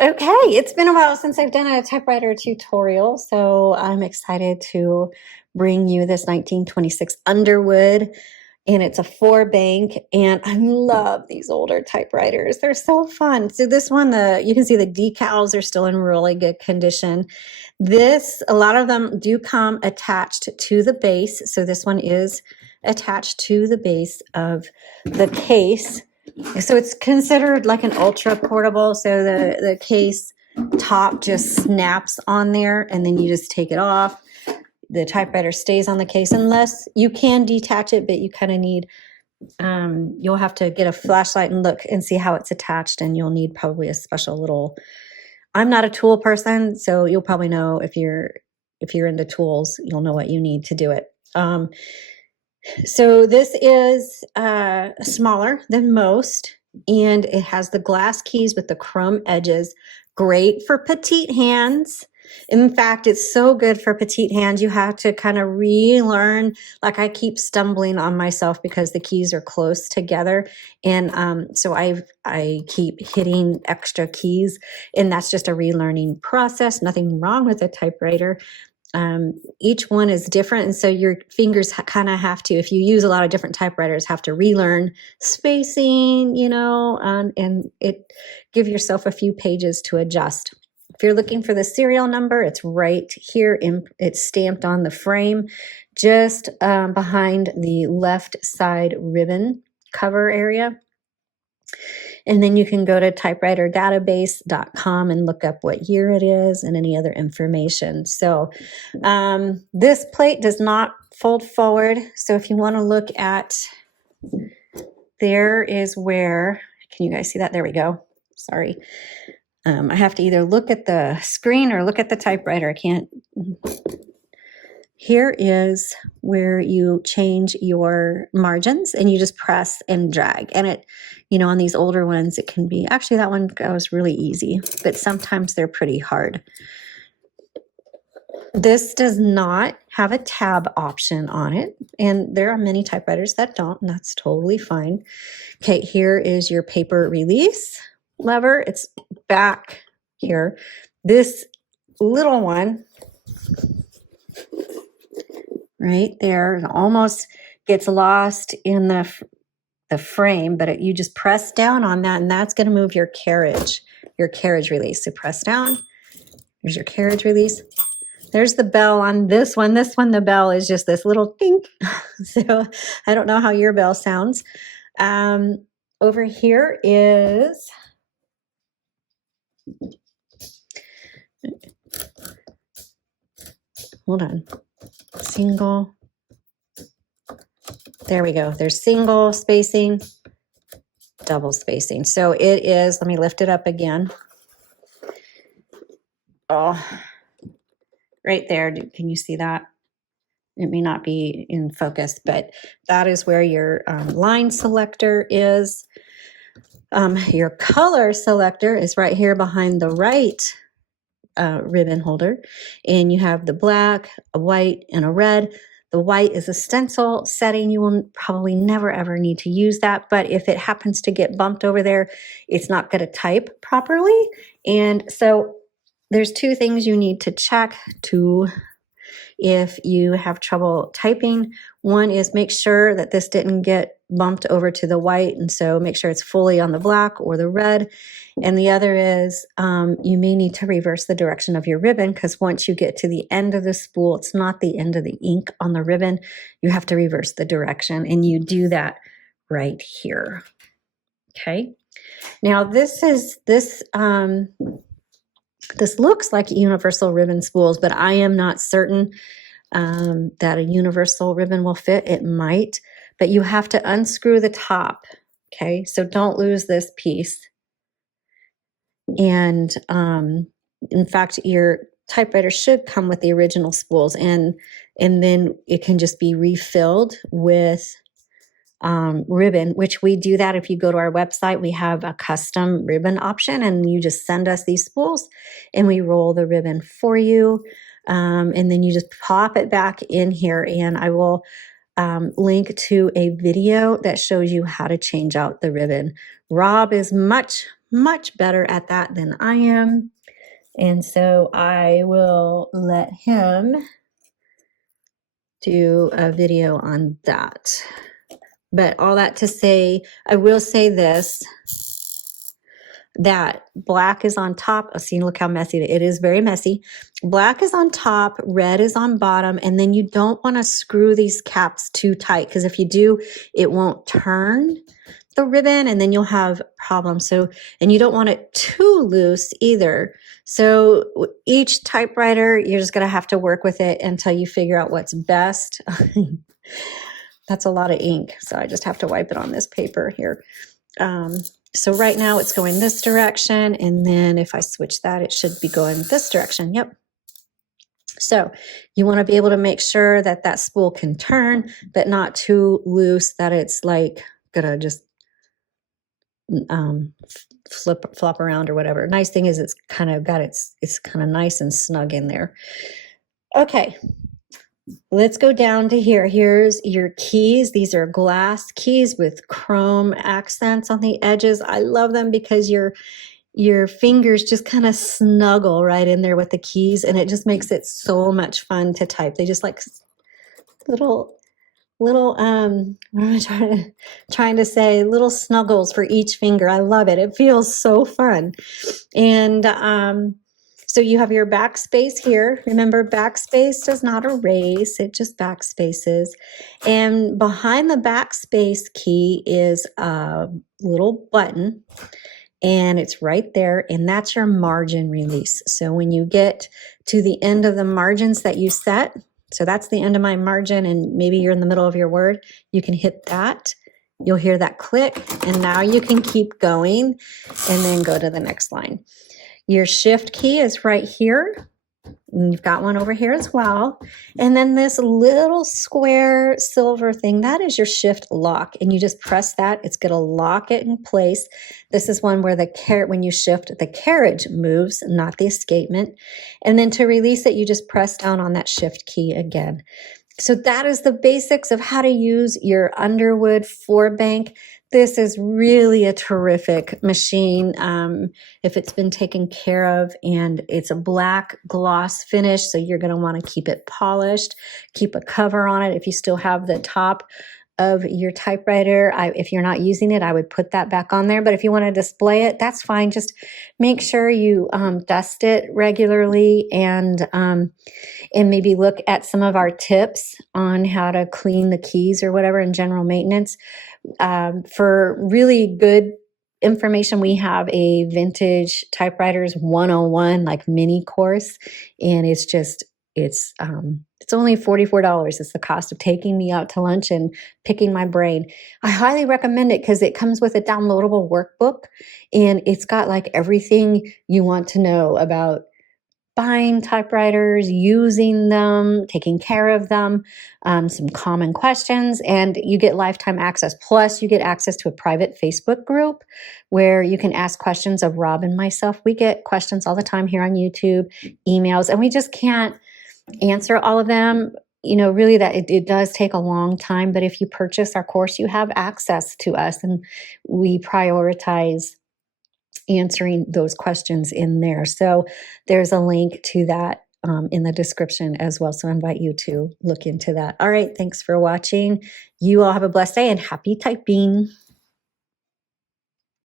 Okay, it's been a while since I've done a typewriter tutorial, so I'm excited to bring you this 1926 Underwood, and it's a 4-bank, and I love these older typewriters. They're so fun. So this one, you can see the decals are still in really good condition. A lot of them do come attached to the base, so this one is attached to the base of the case. So it's considered like an ultra portable. So the case top just snaps on there and then you just take it off. The typewriter stays on the case unless you can detach it, but you kind of need, you'll have to get a flashlight and look and see how it's attached, and you'll need probably a special little, I'm not a tool person, so you'll probably know if you're into tools, you'll know what you need to do it. So this is smaller than most, and it has the glass keys with the chrome edges. Great for petite hands. In fact, it's so good for petite hands. You have to kind of relearn. Like I keep stumbling on myself because the keys are close together, and so I keep hitting extra keys, and that's just a relearning process. Nothing wrong with a typewriter. Each one is different, and so your fingers kind of have to, if you use a lot of different typewriters, have to relearn spacing, and give yourself a few pages to adjust. If you're looking for the serial number, it's right here. It's stamped on the frame, just behind the left side ribbon cover area. And then you can go to typewriterdatabase.com and look up what year it is and any other information. So this plate does not fold forward. So if you want to look at, there is where, can you guys see that? There we go. Sorry. I have to either look at the screen or look at the typewriter. I can't. Here is where you change your margins, and you just press and drag. And it, on these older ones, it can be, actually that one goes really easy, but sometimes they're pretty hard. This does not have a tab option on it, and there are many typewriters that don't, and that's totally fine. Okay, here is your paper release lever. It's back here. This little one right there, it almost gets lost in the frame, but you just press down on that, and that's going to move your carriage release. So press down. There's your carriage release. There's the bell on this one. This one, the bell is just this little dink. So I don't know how your bell sounds. Over here is, hold on, single. There we go. There's single spacing, double spacing. So it is, let me lift it up again. Oh, right there. Can you see that? It may not be in focus, but that is where your line selector is. Your color selector is right here behind the right ribbon holder. And you have the black, a white, and a red. The white is a stencil setting. You will probably never ever need to use that, but if it happens to get bumped over there, it's not going to type properly. And so there's two things you need to check if you have trouble typing. One is make sure that this didn't get bumped over to the white, and so make sure it's fully on the black or the red. And the other is you may need to reverse the direction of your ribbon, because once you get to the end of the spool, it's not the end of the ink on the ribbon. You have to reverse the direction, and you do that right here. Okay. Now this looks like universal ribbon spools, but I am not certain that a universal ribbon will fit. It might, but you have to unscrew the top. Okay, so don't lose this piece. And in fact, your typewriter should come with the original spools, and then it can just be refilled with ribbon, which we do that. If you go to our website, we have a custom ribbon option, and you just send us these spools and we roll the ribbon for you. And then you just pop it back in here, and I will link to a video that shows you how to change out the ribbon. Rob is much much better at that than I am. And so I will let him do a video on that. But all that to say, I will say this, that black is on top. Oh, see, look how messy it is. Very messy. Black is on top, red is on bottom, and then you don't want to screw these caps too tight, because if you do, it won't turn the ribbon and then you'll have problems. So, and you don't want it too loose either. So each typewriter, you're just going to have to work with it until you figure out what's best. That's a lot of ink, so I just have to wipe it on this paper here. So right now it's going this direction, and then if I switch that, it should be going this direction. Yep. So you want to be able to make sure that that spool can turn, but not too loose that it's like gonna just flop around or whatever. Nice thing is it's kind of got it's kind of nice and snug in there. Okay, let's go down to here. Here's your keys. These are glass keys with chrome accents on the edges. I love them because your fingers just kind of snuggle right in there with the keys, and it just makes it so much fun to type. They just like little what am I trying to say, little snuggles for each finger. I love it. It feels so fun. And so you have your backspace here. Remember, backspace does not erase, it just backspaces. And behind the backspace key is a little button, and it's right there, and that's your margin release. So when you get to the end of the margins that you set, so that's the end of my margin, and maybe you're in the middle of your word, you can hit that. You'll hear that click, and now you can keep going and then go to the next line. Your shift key is right here. And you've got one over here as well. And then this little square silver thing, that is your shift lock. And you just press that, it's going to lock it in place. This is one where when you shift, the carriage moves, not the escapement. And then to release it, you just press down on that shift key again. So that is the basics of how to use your Underwood 4-bank. This is really a terrific machine if it's been taken care of, and it's a black gloss finish, so you're going to want to keep it polished, keep a cover on it. If you still have the top of your typewriter, if you're not using it, I would put that back on there. But if you want to display it, that's fine. Just make sure you dust it regularly, and maybe look at some of our tips on how to clean the keys or whatever in general maintenance. For really good information, we have a Vintage Typewriters 101 like mini course, and it's only $44. It's the cost of taking me out to lunch and picking my brain. I highly recommend it because it comes with a downloadable workbook, and it's got like everything you want to know about buying typewriters, using them, taking care of them, some common questions, and you get lifetime access. Plus, you get access to a private Facebook group where you can ask questions of Rob and myself. We get questions all the time here on YouTube, emails, and we just can't answer all of them. You know, really that it does take a long time, but if you purchase our course, you have access to us, and we prioritize answering those questions in there. So there's a link to that in the description as well. So I invite you to look into that. All right. Thanks for watching. You all have a blessed day and happy typing.